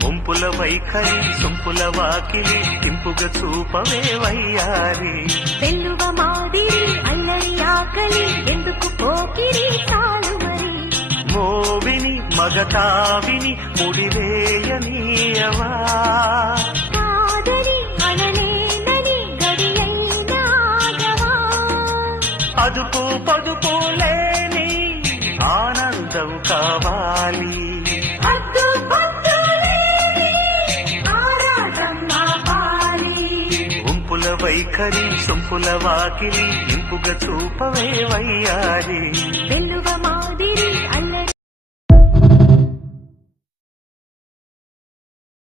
ఒంపుల వైఖరి సొంపుల వాకిలి ఇంపుగా చూపవే వయ్యారి వెల్లువ మాదిరి అల్లరి ఆకలి ఎందుకు పోకిరి చాలు మరి మోవిని మగతావిని ముడివేయనీయవా కాదని అనలేనని గడియైనాగవా అదుపు పదుపు లేని ఆనందం కావాలి హద్దు పద్దు లేని ఆరాటం ఆపాలి ఒంపుల వైఖరి సొంపుల వాకిలి ఇంపుగా చూపవే వయ్యారి